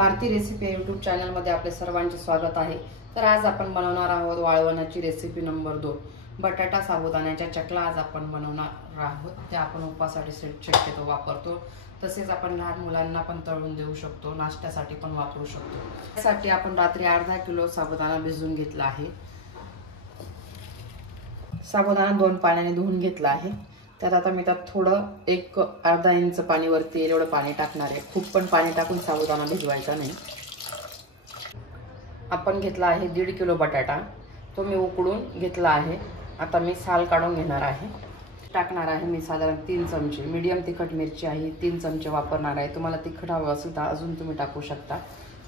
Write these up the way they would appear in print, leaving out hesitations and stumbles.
Bharti recipe YouTube चॅनलमध्ये आपले सर्वांचे स्वागत आहे। तर आज आपण बनवणार आहोत वाळवणाची रेसिपी नंबर 2, बटाटा साबुदाण्याच्या चकल्या आज आपण बनवणार आहोत। ते आपण उपवासासाठी शक्यतो वापरतो, तसेच आपण लहान मुलांना पण तळून देऊ शकतो, नाश्त्यासाठी पण वापरू शकतो। त्यासाठी आपण रात्री अर्धा किलो साबुदाणा भिजवून घेतला आहे। साबुदाणा 2 पाण्याने धुवून घेतला आहे। त्यात आता मी त्यात थोडं अर्धा इंच पाणी वरती येईल एवढं पाणी टाकणार आहे। खूप पण पाणी टाकून साबुदाणा भिजवायचा नाही। आपण घेतला आहे 1.5 किलो बटाटा, तो मी उकडून घेतला आहे। आता मी साल काढून घेणार आहे। टाकणार आहे मी साधारण 3 चमचे मीडियम तिखट मिरची आहे, 3 चमचे वापरणार आहे। तुम्हाला तिखट हवं असेल तर अजून तुम्ही टाकू शकता।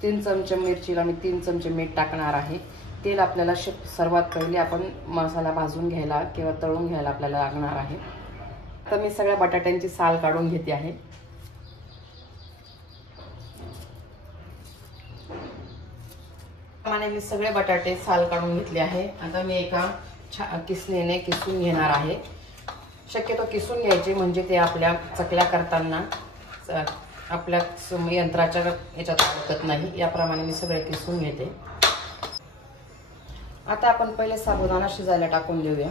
3 चमचे मिरचीला मी 3 चमचे मीठ टाकणार आहे। तेल आपल्याला सर्वात पहिले आपण मसाला भाजून घ्यायला किंवा तळून घ्यायला आपल्याला लागणार आहे। तर मी सगळ्या बटाट्यांची साल काढून घेते आहे। मी सगळे बटाटे साल काढून घेतले आहे। आता मी एका किसणीने किसून घेणार आहे। शक्यतो किसून घ्यायचे म्हणजे ते आपल्या चकल्या करताना आपल्या यंत्राच्या याच्यात अडकत नाही। याप्रमाणे मी सगळे किसून घेते। आता आपण पहिले साबुदाणा शिजायला टाकून देऊया।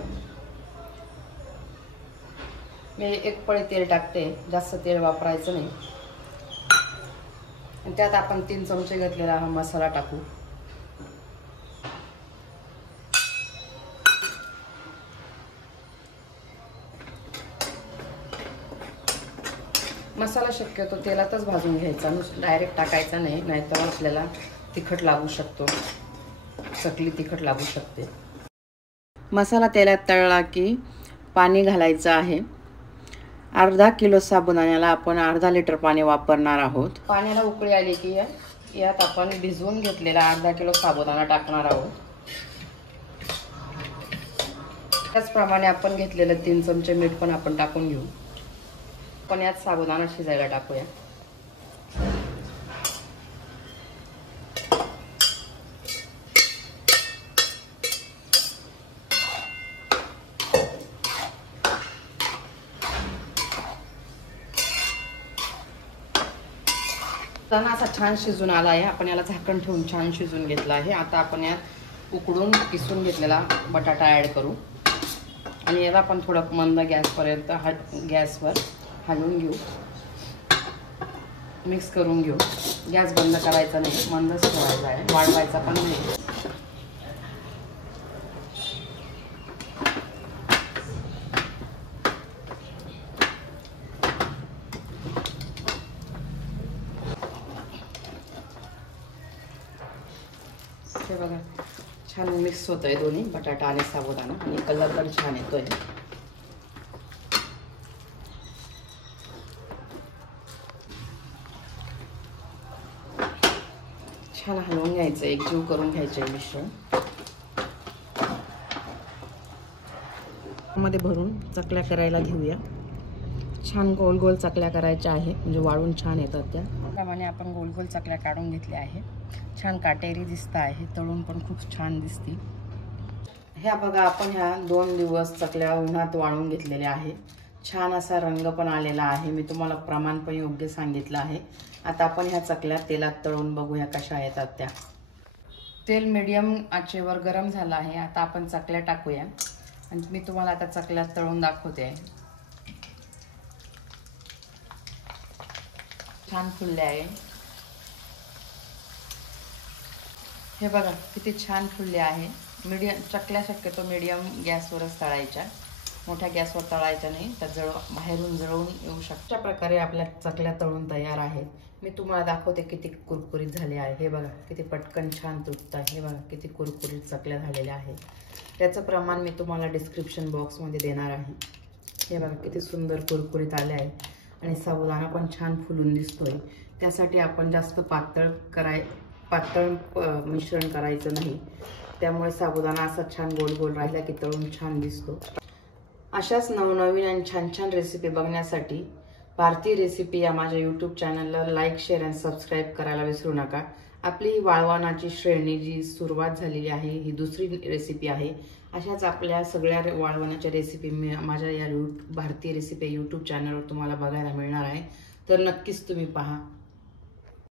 मी 1 पळी तेल टाकते, जास्त तेल वापरायचं नाही। आणि त्यात आपण 3 चमचे घेतलेला हा मसाला टाकू। मसाला शक्यतो तेलातच भाजून घ्यायचा, डायरेक्ट टाकायचा नाही, नाहीतर आपल्याला तिखट लागू शकतो, चकली तिखट लागू शकते। मसाला तेलात तळला की पाणी घालायचं आहे। अर्धा किलो साबुदाण्याला आपण अर्धा लिटर पाणी वापरणार आहोत। पाण्याला उकळी आली की यात आपण भिजवून घेतलेला अर्धा किलो साबुदाणा टाकणार आहोत। त्याचप्रमाणे आपण घेतलेलं 3 चमचे मीठ पण आपण टाकून घेऊ। पण यात साबुदाणा शिजायला टाकूया। साबुदाणा असा छान शिजून आला आहे। आपण याला झाकण ठेवून छान शिजून घेतला आहे। आता आपण यात उकडून किसून घेतलेला बटाटा ॲड करू आणि याला आपण थोडं मंद गॅसपर्यंत गॅसवर हलवून घेऊ, मिक्स करून घेऊ। गॅस बंद करायचा नाही, मंदच ठेवायचा आहे, वाढवायचा पण नाही। हे बघा छान मिक्स होतंय दोन्ही बटाटा आणि साबुदाणा, आणि कलर पण छान येतोय। छान हलवून घ्यायचं, एकजीव करून घ्यायचं मिश्रण। मध्ये भरून चकल्या करायला घेऊया। छान गोल गोल चकल्या करायच्या आहे, म्हणजे वाळून छान येतात त्या। त्याप्रमाणे आपण गोल गोल चकल्या काढून घेतल्या आहे। छान काटेरी दिसत आहे, तळून पण खूप छान दिसतील। ह्या बघा आपण ह्या 2 दिवस चकल्या उन्हात वाळून घेतलेल्या आहे। छान असा रंग पण आलेला आहे। मी तुम्हाला प्रमाण पण योग्य सांगितलं आहे। आता आपण ह्या चकल्या तेलात तळून बघूया कशा येतात त्या। तेल मीडियम आचेवर गरम झालं आहे। आता आपण चकल्या टाकूया आणि मी तुम्हाला आता चकल्या तळून दाखवते। छान फुलले आहे, हे बघा किती छान फुलले आहे। चकल्या शक्यतो मीडियम गॅसवरच तळायच्या, मोठ्या गॅसवर तळायच्या नाही, तर बाहेरून जळून येऊ शकतात। अशा प्रकारे आपल्या चकल्या तळून तयार आहेत। मी तुम्हाला दाखवते किती कुरकुरीत झाले आहे। हे बघा किती पटकन छान तुटत आहे। हे बघा किती कुरकुरीत चकल्या झालेल्या आहेत। त्याचं प्रमाण मी तुम्हाला डिस्क्रिप्शन बॉक्समध्ये देणार आहे। हे बघा किती सुंदर कुरकुरीत आले आहे आणि साबुदाणा पण छान फुलून दिसतोय। त्यासाठी आपण जास्त पातळ मिश्रण करायचं नाही, त्यामुळे साबुदाणा असा छान गोल गोल राहिला की तळून छान दिसतो। अशाच नवनवीन आणि छान छान रेसिपी बघण्यासाठी भारती रेसिपी या माझ्या यूट्यूब चॅनलला लाईक, शेअर आणि सबस्क्राईब करायला विसरू नका। आपली वाळवणाची श्रेणी जी सुरुवात झालेली आहे, ही 2री रेसिपी आहे। अशाच आपल्या सगळ्या वाळवणाच्या रेसिपी माझ्या या भारती रेसिपी यूट्यूब चॅनलवर तुम्हाला बघायला मिळणार आहे। तर नक्कीच तुम्ही पहा।